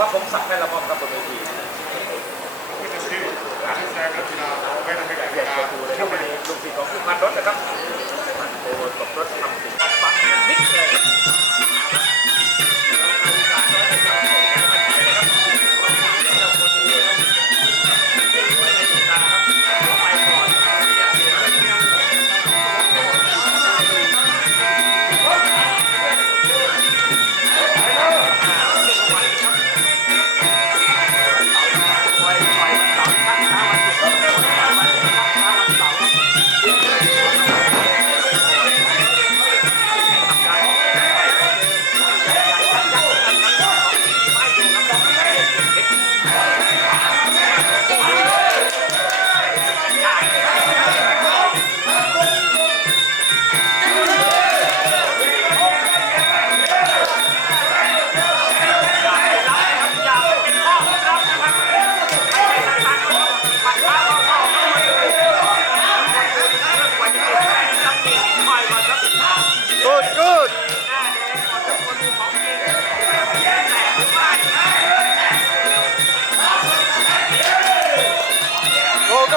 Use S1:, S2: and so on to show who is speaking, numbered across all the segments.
S1: ว่าผมสักได้ละมอมกับบนเวที
S2: ไม่งให้
S1: เราลูกศิษย์ของผู้พันรถนะครับโอ้ตบรถทำสิ่งปังมิกเล
S3: ย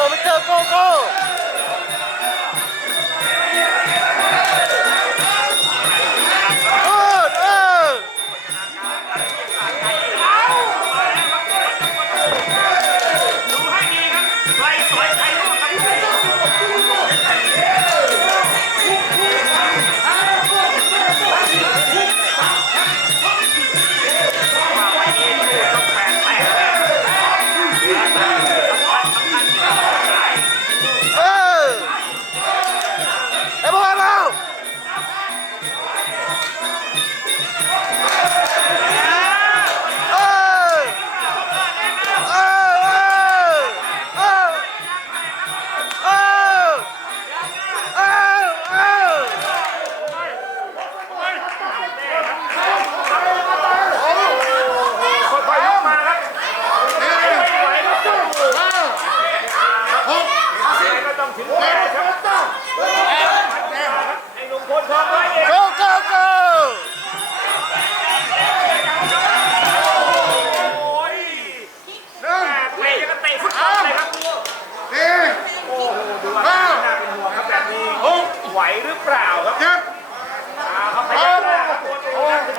S3: 我们跳
S1: Go Go。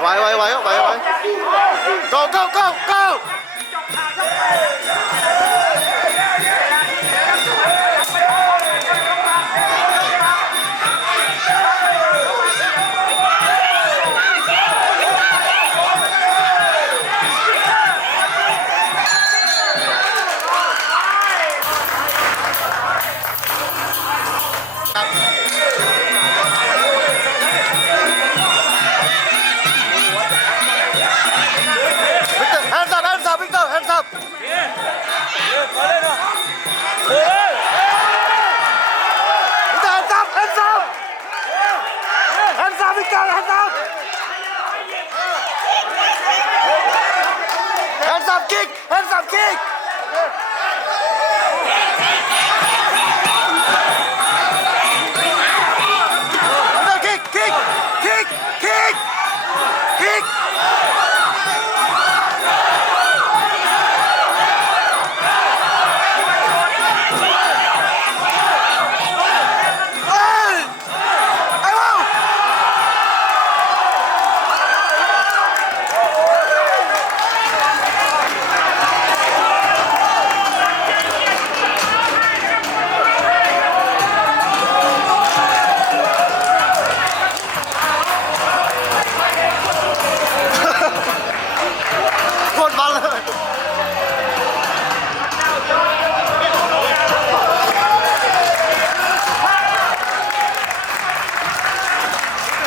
S3: ไว้
S1: ไว้ไว้ไว้ไว้ go go go hands up, hands up. Hands up, kick, hands up, kick.